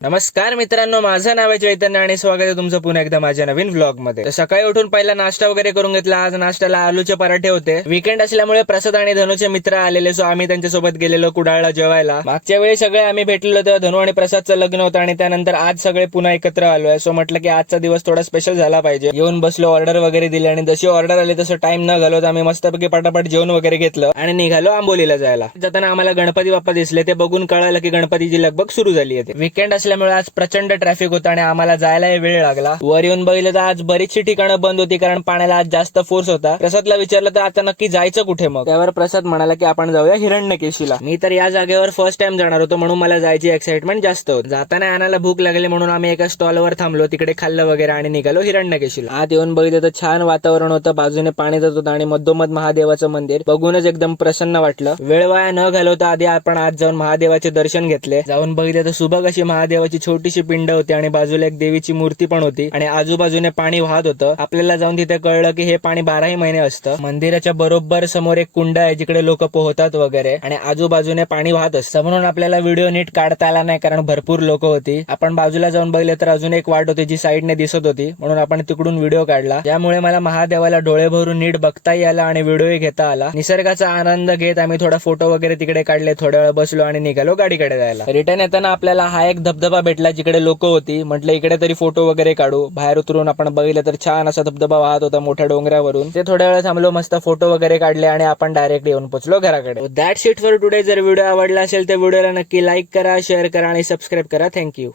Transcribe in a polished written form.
नमस्कार मित्रांनो, माझं नाव आहे चैतन्य आणि स्वागत आहे तुमचं पुन्हा एकदा माझ्या नवीन व्लॉग मध्ये। तर सकाळी उठून पहिला नाश्ता वगैरे करून घेतला। आज नाश्त्याला आलूचे पराठे होते। वीकेंड असल्यामुळे प्रसाद आणि धनुचे मित्र आलेले, सो आम्ही त्यांच्यासोबत गेलेलो कुडाळला जेवायला। मागच्या वेळी सगळे आम्ही भेटलेलो तेव्हा धनु आणि प्रसादचं लग्न होतं आणि त्यानंतर आज सगळे पुन्हा एकत्र आलोय। सो म्हटलं की आजचा दिवस थोडा स्पेशल झाला पाहिजे। येऊन बसलो, ऑर्डर वगैरे दिली आणि जशी ऑर्डर आली तसं टाइम न घालवता आम्ही मस्तपैकी पटापट जेवण वगैरे घेतलं आणि निघालो आंबोलीला जायला। जाताना आम्हाला गणपती बाप्पा दिसले, ते बघून कळालं की गणपतीची लगबग सुरू झाली आहे। वीकेंड असल्यामुळे आज प्रचंड ट्रॅफिक होता आणि आम्हाला जायला वेळ लागला। वर येऊन बघितलं तर आज बरीचशी ठिकाणं बंद होती, कारण पाण्याला आज जास्त फोर्स होता। प्रसादला विचारलं तर आता नक्की जायचं कुठे मग, त्यावर प्रसाद म्हणाला की आपण जाऊया हिरण्यकेशीला। मी तर या जागेवर फर्स्ट टाइम जाणार होतो, म्हणून मला जायची एक्साइटमेंट जास्त होती। जाताना आणायला भूक लागली म्हणून आम्ही एका स्टॉलवर थांबलो, तिकडे खाल्लं वगैरे आणि निघालो हिरण्यकेशीला। आत येऊन बघितलं तर छान वातावरण होतं, बाजूने पाणी जात होतं आणि मधोमध महादेवाचं मंदिर बघूनच एकदम प्रसन्न वाटलं। वेळ वाया न घालवता आधी आपण आज जाऊन महादेवाचे दर्शन घेतले। जाऊन बघितलं तर सुबक अशी महादेवाची छोटीशी पिंड होती आणि बाजूला एक देवीची मूर्ती पण होती आणि आजूबाजूने पाणी वाहत होतं। आपल्याला जाऊन तिथे कळलं की हे पाणी 12ही महिने असतं। मंदिराच्या बरोबर समोर एक कुंड आहे जिकडे लोक पोहतात वगैरे आणि आजूबाजूने पाणी वाहत असतं। म्हणून आपल्याला व्हिडिओ नीट काढता आला नाही, कारण भरपूर लोक होती। आपण बाजूला जाऊन बघितलं तर अजून एक वाट होती जी साईडने दिसत होती, म्हणून आपण तिकडून व्हिडिओ काढला। त्यामुळे मला महादेवाला डोळे भरून नीट बघताही आला आणि व्हिडिओही घेता आला। निसर्गाचा आनंद घेत आम्ही थोडा फोटो वगैरे तिकडे काढले, थोड्या वेळ बसलो आणि निघालो गाडीकडे जायला। रिटर्न येताना आपल्याला हा एक धबधबा भेटला जिकडे लोक होती। म्हटलं इकडे तरी फोटो वगैरे काढू। बाहेर उतरून आपण बघितलं तर छान असा धबधबा वाहत होता मोठ्या डोंगरावरून। ते थोड्या वेळ थांबलो, मस्त फोटो वगैरे काढले आणि आपण डायरेक्ट येऊन पोहोचलो घराकडे। That's it for today. जर व्हिडिओ आवडला असेल तर व्हिडिओला नक्की लाईक करा, शेअर करा आणि सबस्क्राईब करा। थँक्यू।